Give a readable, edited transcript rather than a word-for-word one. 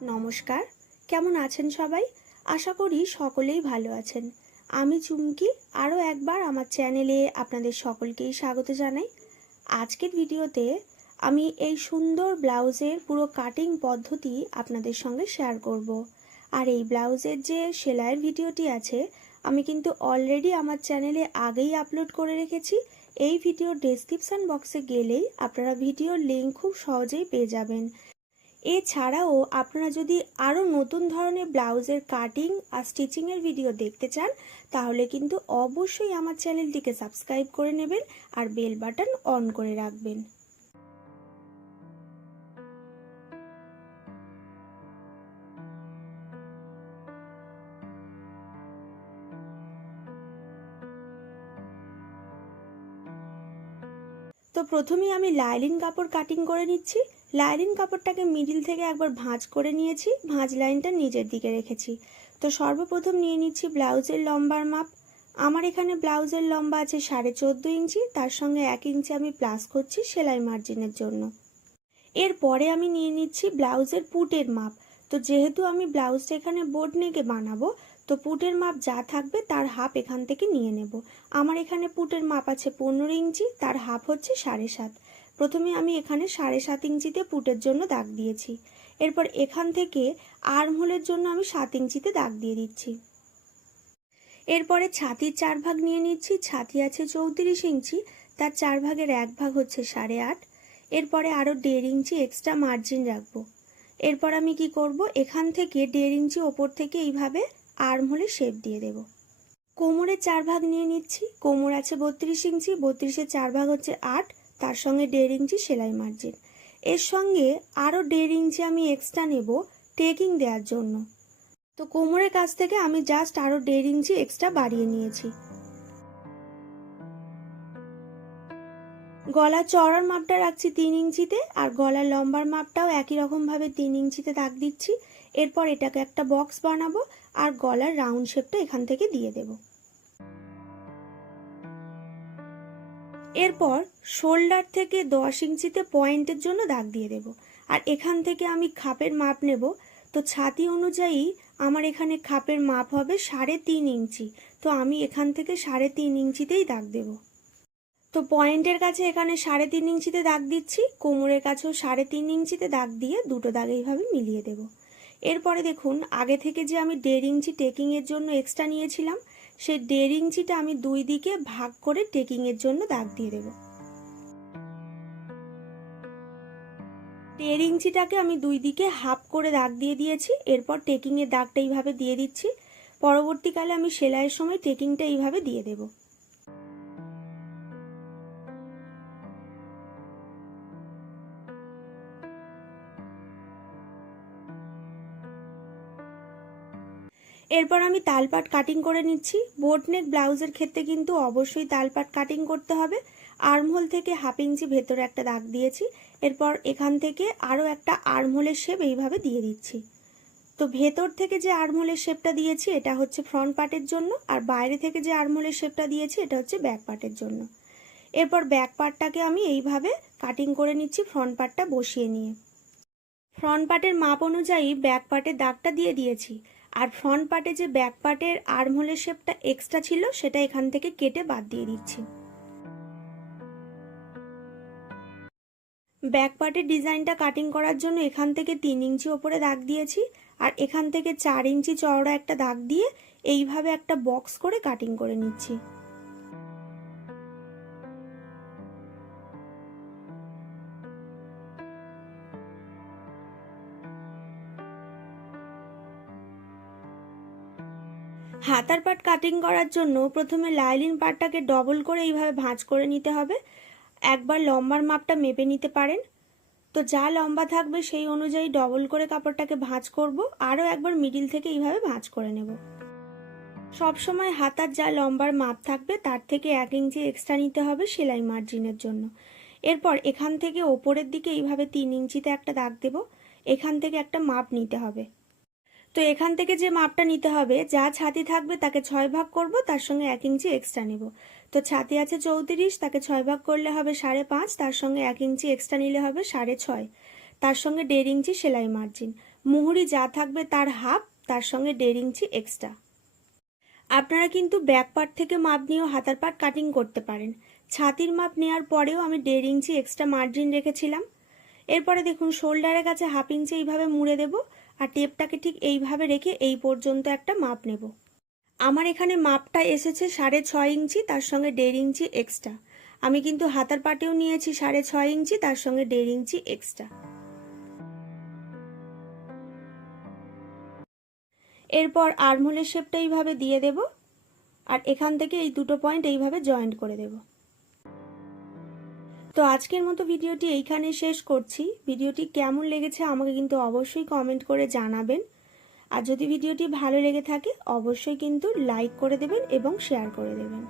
নমস্কার, কেমন আছেন সবাই? আশা করি সকলেই ভালো আছেন। আমি চুমকি, আরও একবার আমার চ্যানেলে আপনাদের সকলকেই স্বাগত জানাই। আজকের ভিডিওতে আমি এই সুন্দর ব্লাউজের পুরো কাটিং পদ্ধতি আপনাদের সঙ্গে শেয়ার করব। আর এই ব্লাউজের যে সেলাইয়ের ভিডিওটি আছে, আমি কিন্তু অলরেডি আমার চ্যানেলে আগেই আপলোড করে রেখেছি। এই ভিডিওর ডেসক্রিপশন বক্সে গেলেই আপনারা ভিডিওর লিঙ্ক খুব সহজেই পেয়ে যাবেন। এছাড়াও আপনারা যদি আরও নতুন ধরনের ব্লাউজের কাটিং আর স্টিচিংয়ের ভিডিও দেখতে চান, তাহলে কিন্তু অবশ্যই আমার চ্যানেলটিকে সাবস্ক্রাইব করে নেবেন আর বেল বাটন অন করে রাখবেন। তো প্রথমেই আমি লাইলিন কাপড় কাটিং করে নিচ্ছি। লাইলিন কাপড়টাকে মিডিল থেকে একবার ভাঁজ করে নিয়েছি, ভাঁজ লাইনটা নিচের দিকে রেখেছি। তো সর্বপ্রথম নিয়ে নিচ্ছি ব্লাউজের লম্বার মাপ। আমার এখানে ব্লাউজের লম্বা আছে 14.5 ইঞ্চি, তার সঙ্গে 1 ইঞ্চি আমি প্লাস করছি সেলাই মার্জিনের জন্য। এরপরে আমি নিয়ে নিচ্ছি ব্লাউজের পুটের মাপ। তো যেহেতু আমি ব্লাউজটা এখানে বোট নেকে বানাবো, তো পুটের মাপ যা থাকবে তার হাফ এখান থেকে নিয়ে নেব। আমার এখানে পুটের মাপ আছে 15 ইঞ্চি, তার হাফ হচ্ছে 7.5। প্রথমে আমি এখানে 7.5 ইঞ্চিতে পুটের জন্য দাগ দিয়েছি। এরপর এখান থেকে আর্মহোলের জন্য আমি 7 ইঞ্চিতে দাগ দিয়ে দিচ্ছি। এরপরে ছাতির 4 ভাগ নিয়ে নিচ্ছি। ছাতি আছে 34 ইঞ্চি, তার 4 ভাগের 1 ভাগ হচ্ছে 8.5। এরপরে আরও 1.5 ইঞ্চি এক্সট্রা মার্জিন রাখবো। এরপর আমি কি করব, এখান থেকে 1.5 ইঞ্চি ওপর থেকে এইভাবে আর্মহোলে শেপ দিয়ে দেব। কোমরের 4 ভাগ নিয়ে নিচ্ছি। কোমর আছে 32 ইঞ্চি, 32-এর 4 ভাগ হচ্ছে 8, তার সঙ্গে 1.5 ইঞ্চি সেলাই মার্জিন। এর সঙ্গে আরও 1.5 ইঞ্চি আমি এক্সট্রা নেব টেকিং দেওয়ার জন্য। তো কোমরের কাছ থেকে আমি জাস্ট আরও 1.5 ইঞ্চি এক্সট্রা বাড়িয়ে নিয়েছি। গলার চওড়ার মাপটা রাখছি 3 ইঞ্চিতে, আর গলার লম্বার মাপটাও একই রকমভাবে 3 ইঞ্চিতে দাগ দিচ্ছি। এরপর এটাকে একটা বক্স বানাবো আর গলার রাউন্ড শেপটা এখান থেকে দিয়ে দেব। এরপর শোল্ডার থেকে 10 ইঞ্চিতে পয়েন্টের জন্য দাগ দিয়ে দেব। আর এখান থেকে আমি খাপের মাপ নেব। তো ছাতি অনুযায়ী আমার এখানে খাপের মাপ হবে 3.5 ইঞ্চি। তো আমি এখান থেকে 3.5 ইঞ্চিতেই দাগ দেব। তো পয়েন্টের কাছে এখানে 3.5 ইঞ্চিতে দাগ দিচ্ছি, কোমরের কাছেও 3.5 ইঞ্চিতে দাগ দিয়ে দুটো দাগ এইভাবে মিলিয়ে দেব। এরপরে দেখুন, আগে থেকে যে আমি 1.5 ইঞ্চি টেকিংয়ের জন্য এক্সট্রা নিয়েছিলাম, সেই 1.5 ইঞ্চিটা আমি দুই দিকে ভাগ করে টেকিংয়ের জন্য দাগ দিয়ে দেব। 1.5 ইঞ্চিটাকে আমি দুই দিকে হাফ করে দাগ দিয়ে দিয়েছি। এরপর টেকিংয়ের দাগটা এইভাবে দিয়ে দিচ্ছি। পরবর্তীকালে আমি সেলাইয়ের সময় টেকিংটা এইভাবে দিয়ে দেব। এরপর আমি তালপাট কাটিং করে নিচ্ছি। বোট নেক ব্লাউজের ক্ষেত্রে কিন্তু অবশ্যই তালপাট কাটিং করতে হবে। আর্মহোল থেকে 1/2 ইঞ্চি ভেতরে একটা দাগ দিয়েছি। এরপর এখান থেকে আরও একটা আর্মহোলের শেপ এইভাবে দিয়ে দিচ্ছি। তো ভেতর থেকে যে আর্মহোলের শেপটা দিয়েছি এটা হচ্ছে ফ্রন্ট পার্টের জন্য, আর বাইরে থেকে যে আর্মহোলের শেপটা দিয়েছি এটা হচ্ছে ব্যাক পার্টের জন্য। এরপর ব্যাক পার্টটাকে আমি এইভাবে কাটিং করে নিচ্ছি ফ্রন্ট পার্টটা বসিয়ে নিয়ে। ফ্রন্ট পার্টের মাপ অনুযায়ী ব্যাক পার্টের দাগটা দিয়ে দিয়েছি। আর ফ্রন্ট পার্টে যে ব্যাক পার্টের আর্মহোলের শেপটা এক্সট্রা ছিল সেটা এখান থেকে কেটে বাদ দিয়ে দিচ্ছি। ব্যাক পার্টের ডিজাইনটা কাটিং করার জন্য এখান থেকে 3 ইঞ্চি ওপরে দাগ দিয়েছি, আর এখান থেকে 4 ইঞ্চি চওড়া একটা দাগ দিয়ে এইভাবে একটা বক্স করে কাটিং করে নিচ্ছি। হাতার পাট কাটিং করার জন্য প্রথমে লাইলিন পাটটাকে ডবল করে এইভাবে ভাঁজ করে নিতে হবে। একবার লম্বার মাপটা মেপে নিতে পারেন। তো যা লম্বা থাকবে সেই অনুযায়ী ডবল করে কাপড়টাকে ভাঁজ করব, আরও একবার মিডিল থেকে এইভাবে ভাঁজ করে নেব। সবসময় হাতার যা লম্বার মাপ থাকবে তার থেকে 1 ইঞ্চি এক্সট্রা নিতে হবে সেলাই মার্জিনের জন্য। এরপর এখান থেকে ওপরের দিকে এইভাবে 3 ইঞ্চিতে একটা দাগ দেব। এখান থেকে একটা মাপ নিতে হবে। তো এখান থেকে যে মাপটা নিতে হবে, যা ছাতি থাকবে তাকে 6 ভাগ করব, তার সঙ্গে 1 ইঞ্চি এক্সট্রা নেব। তো ছাতি আছে 34, তাকে 6 ভাগ করলে হবে 5.5, তার সঙ্গে 1 ইঞ্চি এক্সট্রা নিলে হবে 6.5, তার সঙ্গে 1.5 ইঞ্চি সেলাই মার্জিন। মুহুরি যা থাকবে তার হাফ, তার সঙ্গে 1.5 ইঞ্চি এক্সট্রা। আপনারা কিন্তু ব্যাক পার্ট থেকে মাপ নিয়েও হাতার পার্ট কাটিং করতে পারেন। ছাতির মাপ নেওয়ার পরেও আমি 1.5 ইঞ্চি এক্সট্রা মার্জিন রেখেছিলাম। এরপরে দেখুন শোল্ডারের কাছে হাফ ইঞ্চি এইভাবে মুড়ে দেব, আর টেপটাকে ঠিক এইভাবে রেখে এই পর্যন্ত একটা মাপ নেব। আমার এখানে মাপটা এসেছে 6.5 ইঞ্চি, তার সঙ্গে 1.5 ইঞ্চি এক্সট্রা। আমি কিন্তু হাতার পাটেও নিয়েছি 6.5 ইঞ্চি, তার সঙ্গে 1.5 ইঞ্চি এক্সট্রা। এরপর আর্মহোলের শেপটা এইভাবে দিয়ে দেব, আর এখান থেকে এই দুটো পয়েন্ট এইভাবে জয়েন্ট করে দেব। তো আজকের মতো ভিডিওটি এইখানে শেষ করছি। ভিডিওটি কেমন লেগেছে আমাকে কিন্তু অবশ্যই কমেন্ট করে জানাবেন, আর যদি ভিডিওটি ভালো লেগে থাকে অবশ্যই কিন্তু লাইক করে দেবেন এবং শেয়ার করে দেবেন।